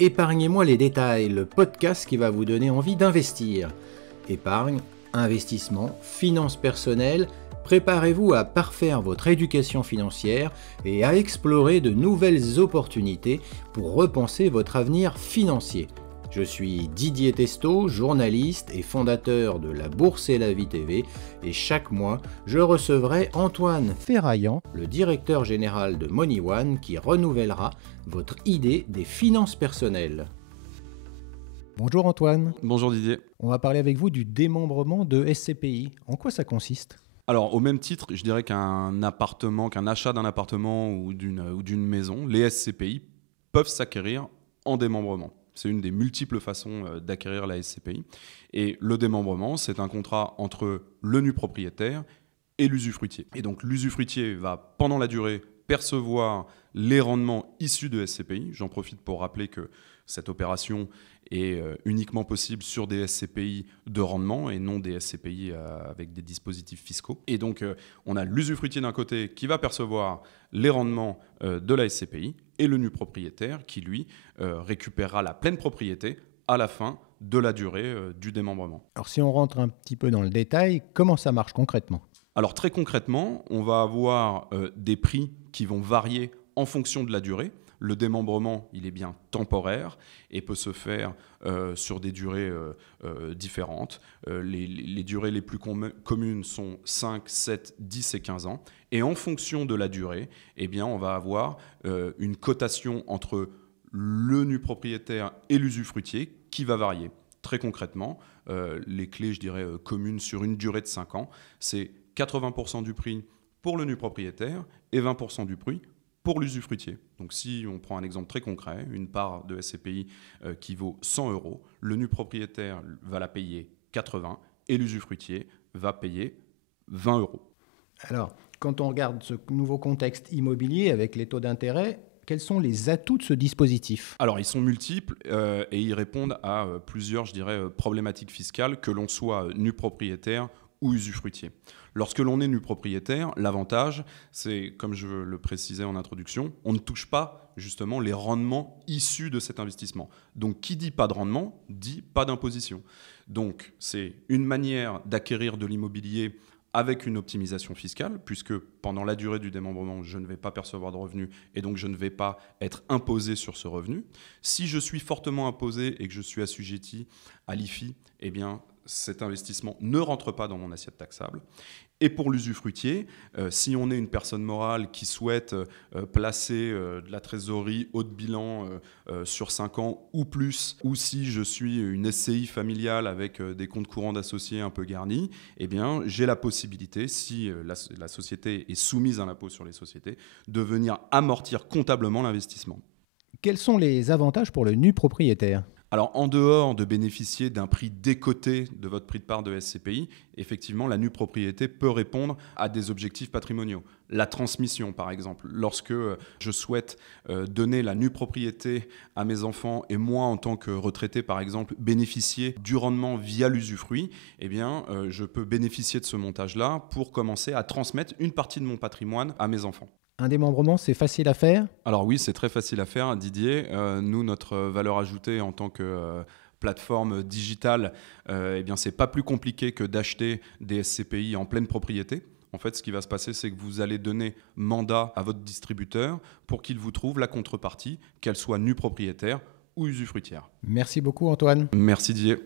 Épargnez-moi les détails, le podcast qui va vous donner envie d'investir. Épargne, investissement, finances personnelles, préparez-vous à parfaire votre éducation financière et à explorer de nouvelles opportunités pour repenser votre avenir financier. Je suis Didier Testo, journaliste et fondateur de La Bourse et la Vie TV, et chaque mois, je recevrai Antoine Ferraillant, le directeur général de MoneyOne, qui renouvellera votre idée des finances personnelles. Bonjour Antoine. Bonjour Didier. On va parler avec vous du démembrement de SCPI. En quoi ça consiste ? Alors, au même titre, je dirais qu'un achat d'un appartement ou d'une maison, les SCPI peuvent s'acquérir en démembrement. C'est une des multiples façons d'acquérir la SCPI. Et le démembrement, c'est un contrat entre le nu propriétaire et l'usufruitier. Et donc, l'usufruitier va, pendant la durée, percevoir les rendements issus de SCPI. J'en profite pour rappeler que cette opération est uniquement possible sur des SCPI de rendement et non des SCPI avec des dispositifs fiscaux. Et donc, on a l'usufruitier d'un côté qui va percevoir les rendements de la SCPI et le nu propriétaire qui, lui, récupérera la pleine propriété à la fin de la durée du démembrement. Alors si on rentre un petit peu dans le détail, comment ça marche concrètement ? Alors très concrètement, on va avoir des prix qui vont varier en fonction de la durée. Le démembrement, il est bien temporaire et peut se faire sur des durées différentes. Les durées les plus communes sont 5, 7, 10 et 15 ans. Et en fonction de la durée, eh bien, on va avoir une cotation entre le nu propriétaire et l'usufruitier qui va varier. Très concrètement, les clés, je dirais, communes sur une durée de 5 ans, c'est 80% du prix pour le nu propriétaire et 20% du prix pour l'usufruitier. Donc si on prend un exemple très concret, une part de SCPI qui vaut 100 €, le nu propriétaire va la payer 80 et l'usufruitier va payer 20 €. Alors, quand on regarde ce nouveau contexte immobilier avec les taux d'intérêt, quels sont les atouts de ce dispositif ? Alors, ils sont multiples et ils répondent à plusieurs, je dirais, problématiques fiscales, que l'on soit nu propriétaire ou usufruitier. Lorsque l'on est nu propriétaire, l'avantage, c'est, comme je le précisais en introduction, on ne touche pas justement les rendements issus de cet investissement. Donc, qui dit pas de rendement, dit pas d'imposition. Donc, c'est une manière d'acquérir de l'immobilier avec une optimisation fiscale, puisque pendant la durée du démembrement, je ne vais pas percevoir de revenus et donc je ne vais pas être imposé sur ce revenu. Si je suis fortement imposé et que je suis assujetti à l'IFI, eh bien, cet investissement ne rentre pas dans mon assiette taxable. Et pour l'usufruitier, si on est une personne morale qui souhaite placer de la trésorerie haut de bilan sur 5 ans ou plus, ou si je suis une SCI familiale avec des comptes courants d'associés un peu garnis, eh bien, j'ai la possibilité, si la société est soumise à l'impôt sur les sociétés, de venir amortir comptablement l'investissement. Quels sont les avantages pour le nu propriétaire ? Alors, en dehors de bénéficier d'un prix décoté de votre prix de part de SCPI, effectivement, la nue propriété peut répondre à des objectifs patrimoniaux. La transmission, par exemple. Lorsque je souhaite donner la nue propriété à mes enfants et moi, en tant que retraité, par exemple, bénéficier du rendement via l'usufruit, eh bien, je peux bénéficier de ce montage-là pour commencer à transmettre une partie de mon patrimoine à mes enfants. Un démembrement, c'est facile à faire ? Alors oui, c'est très facile à faire, Didier. Nous, notre valeur ajoutée en tant que plateforme digitale, eh bien, c'est pas plus compliqué que d'acheter des SCPI en pleine propriété. En fait, ce qui va se passer, c'est que vous allez donner mandat à votre distributeur pour qu'il vous trouve la contrepartie, qu'elle soit nue propriétaire ou usufruitière. Merci beaucoup Antoine. Merci Didier.